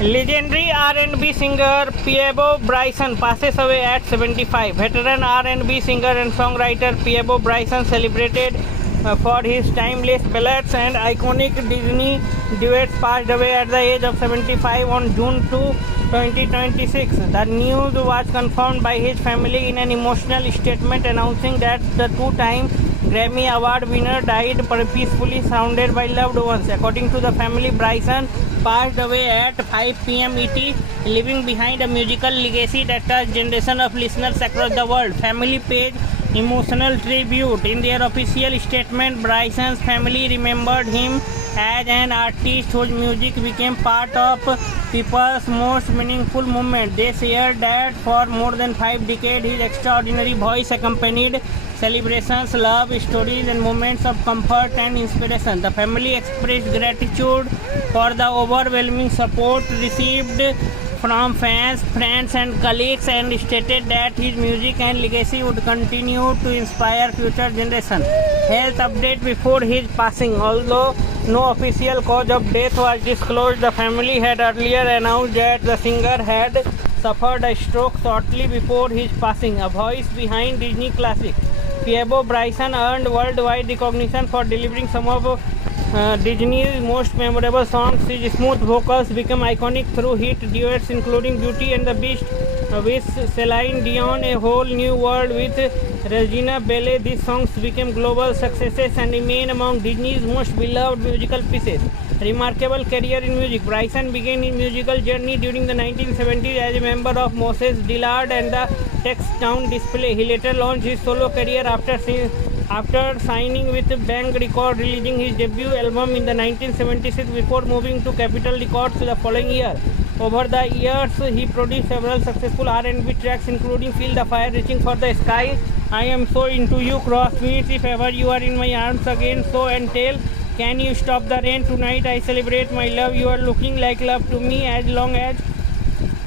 Legendary R&B singer Peabo Bryson passes away at 75. Veteran R&B singer and songwriter Peabo Bryson, celebrated for his timeless ballads and iconic Disney duets, passed away at the age of 75 on June 2, 2026. The news was confirmed by his family in an emotional statement announcing that the two-time Grammy Award winner died peacefully, surrounded by loved ones. According to the family, Bryson passed away at 5 p.m. ET, leaving behind a musical legacy that touched generations of listeners across the world. Family paid emotional tribute. In their official statement, Bryson's family remembered him as an artist whose music became part of people's most meaningful moments. They shared that for more than 5 decades, his extraordinary voice accompanied celebrations, love stories, and moments of comfort and inspiration. The family expressed gratitude for the overwhelming support received from fans, friends, and colleagues, and stated that his music and legacy would continue to inspire future generations. Health update before his passing. Although no official cause of death was disclosed, the family had earlier announced that the singer had suffered a stroke shortly before his passing. A voice behind Disney classic, Peabo Bryson earned worldwide recognition for delivering some of Disney's most memorable songs. His smooth vocals became iconic through hit duets including Beauty and the Beast with Celine Dion, A Whole New World with Regina Belle. These songs became global successes and remain among Disney's most beloved musical pieces. Remarkable career in music. Bryson began his musical journey during the 1970s as a member of Moses Dillard and the Textown Display. He later launched his solo career after signing with Bang Records, releasing his debut album in the 1976 before moving to Capitol Records the following year. Over the years, he produced several successful R&B tracks including Feel the Fire, Reaching for the Sky, I Am So Into You, Cross Meets, If Ever You Are in My Arms Again, Show and Tell, Can You Stop the Rain, Tonight I Celebrate My Love, You Are Looking Like Love to Me, As Long As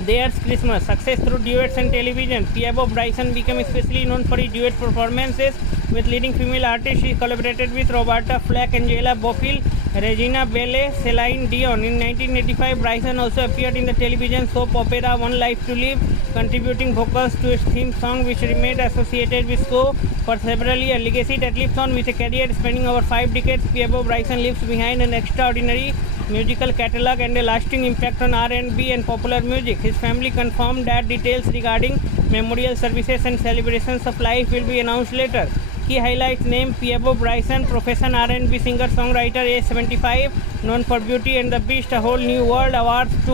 There's Christmas. Success through duets and television. Peabo Bryson became especially known for his duet performances with leading female artists. He collaborated with Roberta Flack, Angela Bofill, Regina Belle, Celine Dion. In 1985, Bryson also appeared in the television soap opera One Life to Live, contributing vocals to its theme song, which remained associated with show for several years. Legacy that lives on. With a career spanning over 5 decades, Peabo Bryson leaves behind an extraordinary musical catalog and a lasting impact on R&B and popular music. His family confirmed that details regarding memorial services and celebrations of life will be announced later. Key highlights: name Peabo Bryson, profession R&B singer-songwriter, age 75, known for Beauty and the Beast, A Whole New World, awards, 2